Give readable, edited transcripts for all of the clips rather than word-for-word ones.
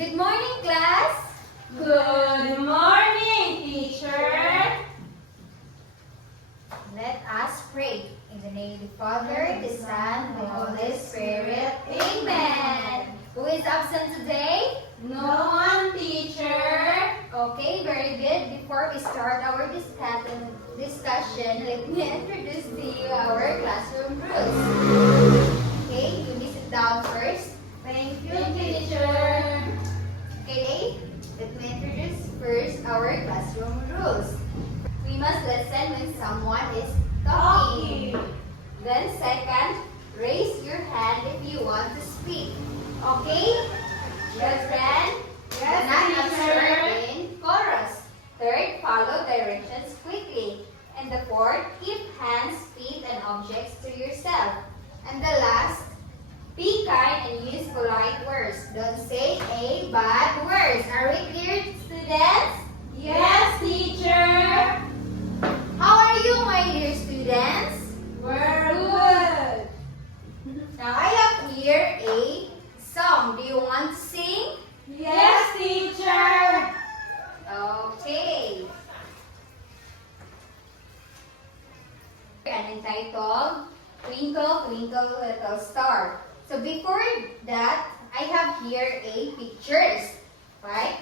Good morning, class. Good morning, teacher. Let us pray. In the name of the Father, the Son, and the Holy Spirit. Amen. Who is absent today? No one, teacher. Okay, very good. Before we start our discussion, let me introduce to you our classroom rules. Okay, you may sit down first. Thank you, teacher. Okay, let me introduce first our classroom rules. We must listen when someone is talking. Then second, raise your hand if you want to speak. Okay? Children, Yes, not teacher. answer in chorus. Third, follow directions quickly. And the fourth, keep hands, feet, and objects to yourself. And the last, be kind and use polite words. Don't say a bad words. Are we clear, students? Yes, teacher. How are you, my dear students? We're good. Now I have here a song. Do you want to sing? Yes, teacher. Okay. And entitled Twinkle, Twinkle, Little Star. So before that, I have here a pictures. Right?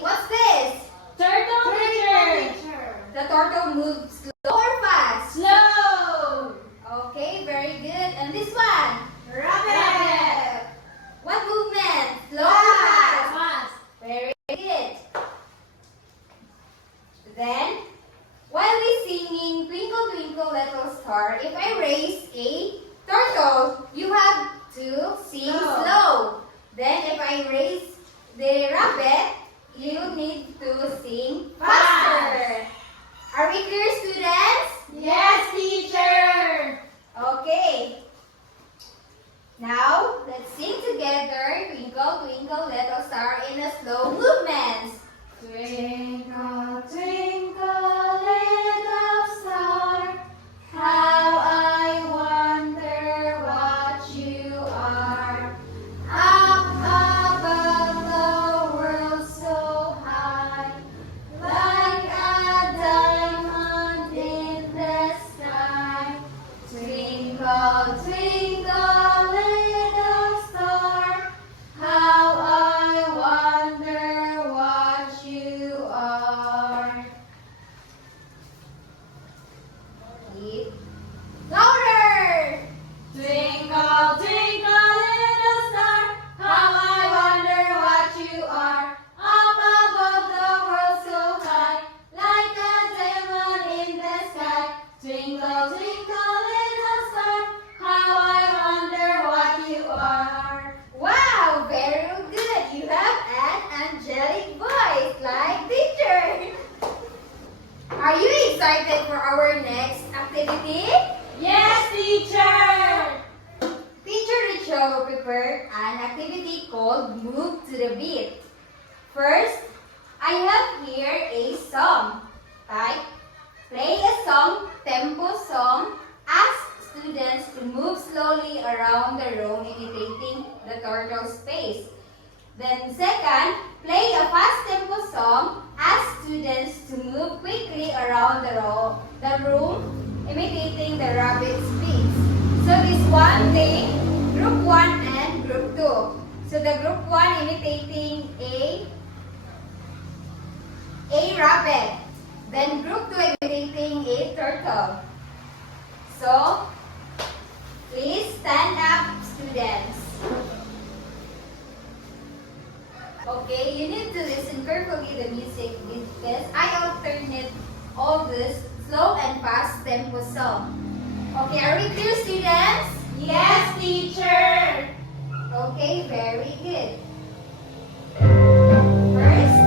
What's this? Turtle, teacher. The turtle moves slow or fast? Slow. Okay, very good. And this one? Rabbit. What movement? Slow or fast? Fast. Very good. Then, while we singing Twinkle Twinkle Little Star, if I raise a turtle, you have to sing slow. Then if I raise the rabbit, you need to sing faster. Are we clear, students? Yes, teacher. Okay. Now, let's sing together Twinkle Twinkle Little Star in a slow movement. Twinkle, twinkle, little star, how I wonder what you are. Up above the world so high, Like a diamond in the sky. twinkle, Twinkle, little star, how I wonder what you are. keep louder. Twinkle, twinkle, little star, how I wonder what you are. Up above the world so high, like a diamond in the sky. Twinkle, twinkle, little star, how I wonder what you are. Wow, very good. You have an angelic voice like teacher. Are you excited for our next activity? Yes, teacher! Teacher Rachel prepared an activity called Move to the Beat. First, I have here a song. Right? Play a song, tempo song. Ask students to move slowly around the room imitating the turtle's pace. Then second, play a fast tempo song. Ask students to move quickly around the room imitating the rabbit's speed. So this one thing, group 1 and group 2. So the group 1 imitating a rabbit. Then group 2 imitating a turtle. So, please stand up, students. Okay, you need to listen carefully the music because I alternate all this slow and fast tempo song. Okay, are we clear, students? Yes, teacher! Okay, very good. First,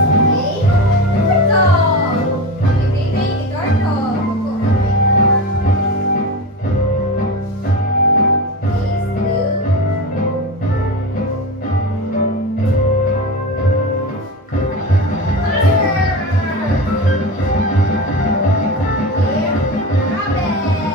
turtle. Imitating a turtle. Please do. Rabbit.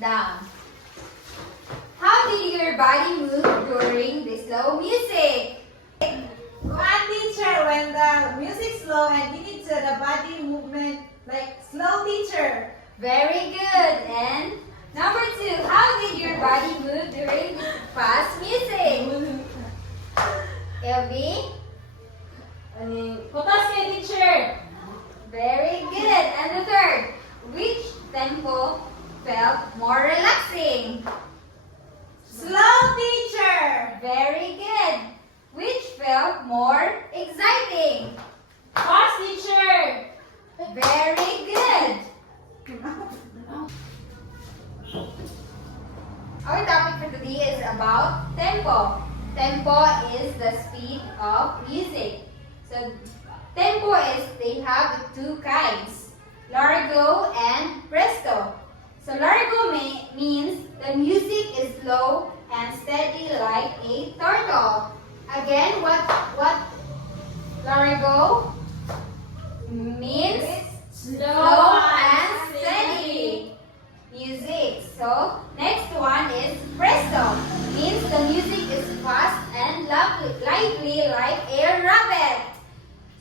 down. How did your body move during the slow music? One teacher, when the music slow and you need the body movement like slow teacher. Very good. And number 2, how did your body move during the fast music? Elvi? Putas kay teacher. Very good. And the 3rd, which tempo felt more relaxing? Slow teacher. Very good. Which felt more exciting? Fast teacher. Very good. Our topic for today is about tempo. Tempo is the speed of music. So tempo is, they have 2 kinds, largo and presto. So largo means the music is slow and steady like a turtle. Again, what largo means? Slow and steady music. So next one is presto. Means the music is fast and lively like a rabbit.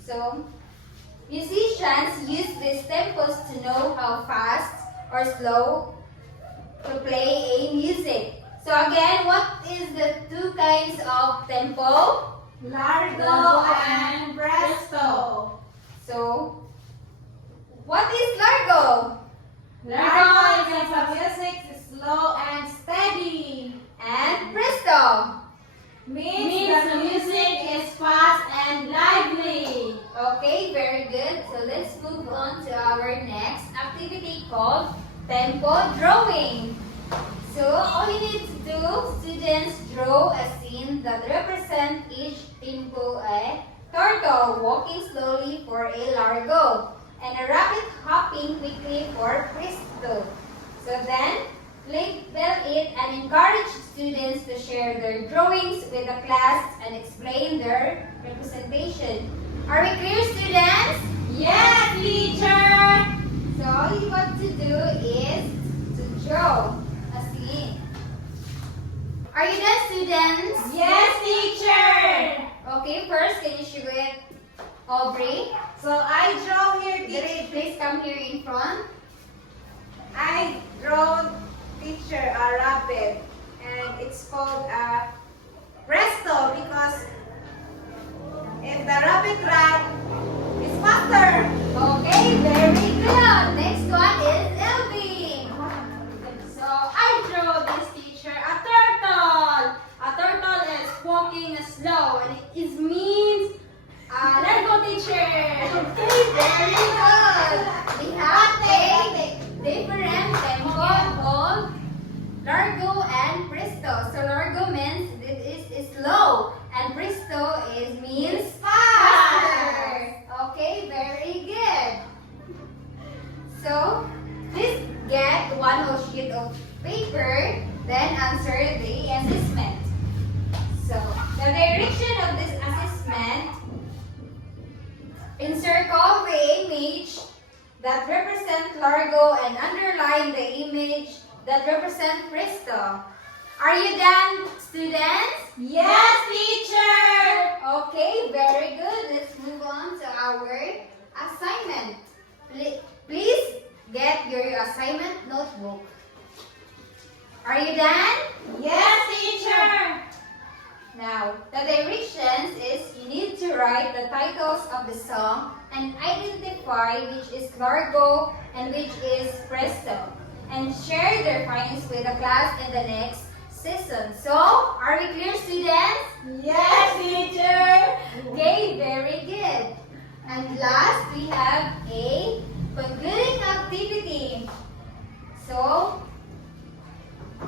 So musicians use these tempos to know how fast or slow to play a music. So again, what is the 2 kinds of tempo? Largo and presto. So what is largo? Largo is the music is slow and steady. And presto. Means the music is fast and lively. Okay, very good. So let's move on to our next activity called tempo drawing. So all you need to do, students, draw a scene that represent each tempo: a turtle walking slowly for a largo, and a rabbit hopping quickly for presto. So then, label it and encourage students to share their drawings with the class and explain their representation. Are we clear, students? Yes, teacher. So all you got to do is to draw a scene. Are you done, students? Yes, teacher. Okay, first, can you show it, Aubrey? So I draw here, teacher. Dre, please come here in front. I draw teacher a rabbit, and it's called a presto because if the rabbit run, it's faster. Okay, very good. Next one is Elvin. So I draw this teacher a turtle. A turtle is walking slow, and it is means let's go, teacher. Okay, very good. We have a different tempo called largo and presto. So largo means it is slow, and presto means faster. Okay, very good. So please get one whole sheet of paper, then answer the assessment. So the direction of this assessment: encircle the image that represent largo and underline the image that represent presto. Are you done, students? Yes, teacher. Okay, very good. Let's move on to our assignment. Please get your assignment notebook. Are you done? Yes, teacher. Now, the directions is you need to write the titles of the song and identify which is largo and which is presto, and share their findings with the class in the next session. So, are we clear, students? Yes, teacher. Okay, very good. And last, we have a concluding activity. So,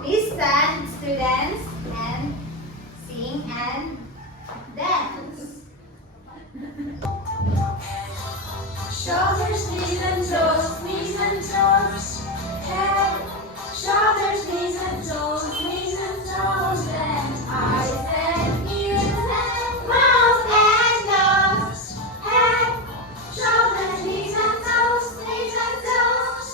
please stand, students, and sing and dance. Shoulders, knees and toes, knees and toes, head, shoulders, knees and toes, knees and toes, and eyes and ears and mouth and nose, head, shoulders, knees and toes, knees and toes.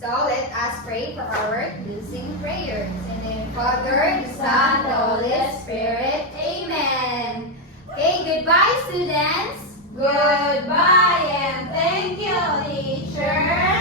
So let us pray for our closing prayers. In the name of the Father, the Son, the Holy Spirit. Amen. Okay, goodbye students. Goodbye and thank you, teacher.